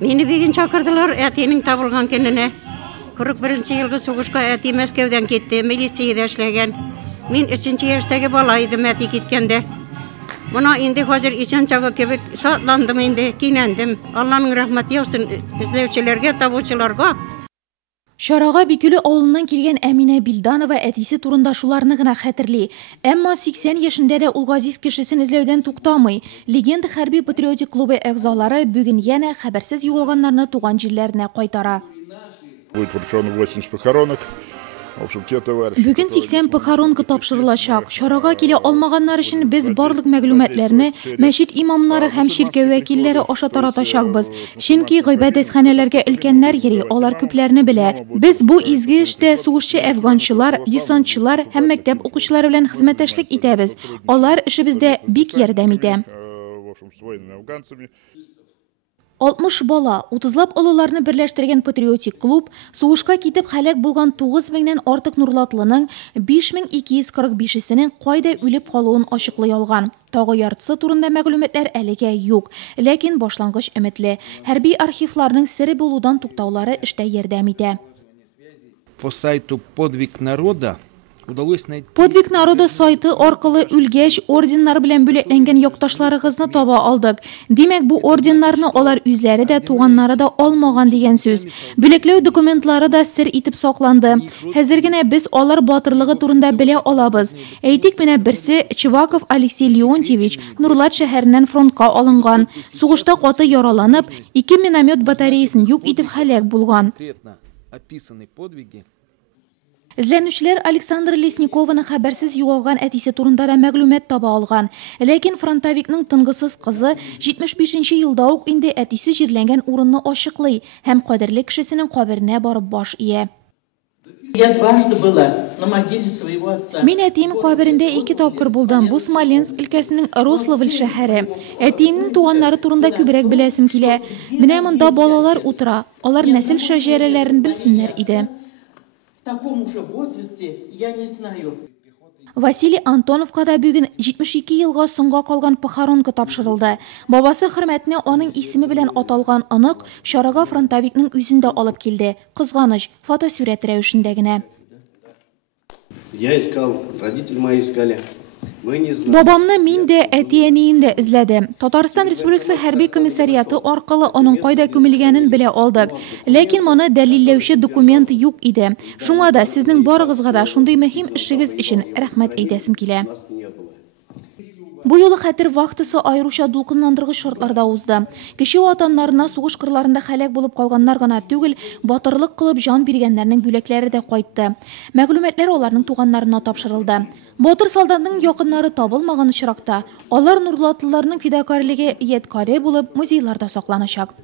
Meni bugün çakırdılar әтенің табылған күніне. 41 елгі соғышқа әти Мәскеуден кетті, милицияда эшләгән. Мен 3 яшьтәге бала идем әти кеткәндә. Мына инде хәзер исән чагы кебек шатландым инде, кинәндем. Алланың рәхмәте яусын эзләүчеләргә, табучыларга. Шарага Бикүле авылыннан килгән Әминә Билданова әтисе турында шуларны гына хәтерли. Әмма 80 яшендә дә ул газиз кешесен эзләүдән туктамый. Легенда хәрби патриотик клубы әгъзалары бүген янә хәбәрсез югалганнарны туган җирләренә кайтара. Будет вручено 80 похоронок. Бүген 80 похоронка тапшырылачак. Шарага килә алмаганнар өчен без барлык мәгълүматларны мәчет имамнары һәм ширкә вәкилләре аша таратачакбыз. Чөнки гыйбадәтханәләргә өлкәннәр йөри, алар күпләрне белә. Без бу изге эштә сугышчы әфганчылар, десантчылар һәм мәктәп укучылары белән хезмәттәшлек итәбез. Алар эшебездә бик ярдәм итә. 60 бала, 30лап олыларны берләштергән патриотик клуб сугышка китеп хәлак булган 9000нән артык нурлатлының 5245-сенең кайда үлеп калуын ачыклый алган. Тагы яртысы турында мәгълүматлар әлегә юк, ләкин башлангыч өметле. Хәрби архивларның сире булудан туктаулары эштә ярдәм итә. По сайту «Подвиг народа» удалось найти... Подвиг народа сайты аркылы үлгәч орденнар белән бүләкләнгән якташларыгызны таба алдык. Димәк, бу орденнарны алар үзләре дә, туганнары да алмаган дигән сүз. Бүләкләү документлары да сер итеп сакланды. Хәзер генә без алар батырлыгы турында белә алабыз. Әйтик, менә берсе Чуваков Алексей Леонтьевич Нурлат шәһәреннән фронтка алынган. Сугышта каты яраланып, 2 миномет батареясын юк итеп хәлак булган. Эзләнүчеләр Александр Лесникованы хәбәрсез югалган әтисе турында да мәгълүмат таба алган. Ләкин фронтовикның тынгысыз кызы 75нче елда ук инде әтисе җирләнгән урынны ачыклый һәм кадерле кешесенең каберенә барып баш ия. Мин әтием каберендә 2 тапкыр булдым. Бу Смоленск өлкәсенең Рославль шәһәре. Әтиемнең туганнары турында күбрәк беләсем килә. Менә монда балалар утыра. Алар нәсел шәҗәрәләрен белсеннәр иде. В таком уже возрасте я не знаю. Василий Антоновка да бүген 72 елга соңга калган похоронка тапшырылды. Бабасы хөрмәтенә аның исеме белән аталган анык шарага фронтовикның үзендә алып килде. Кызганыч, фотосурәт рәвешендә генә. Я искал, родители мои искали. Бабамны мин дә, әтиәнием дә эзләдем. Татарстан Республикасы хәрби комиссариаты аркылы аның кайда күмелгәнен белә алдык. Ләкин моны дәлилләүче документ юк иде. Шуңа да сезнең барыгызга да шундый мөһим эшегез өчен рәхмәт әйтәсем килә. Бу юлы хәтер вакытысы аеруча дулкынландыргыч шартларда узды. Кеше ватаннарына сугыш кырларында хәлак булып калганнар гына түгел, батырлык кылып жан биргәннәрнең бүләкләре дә кайтты. Мәгълүматлар аларның туганнарына тапшырылды. Батыр солдатның якыннары табылмаган очракта, алар нурлатлыларның фидакарлыгы ядкари булып музейларда сакланачак.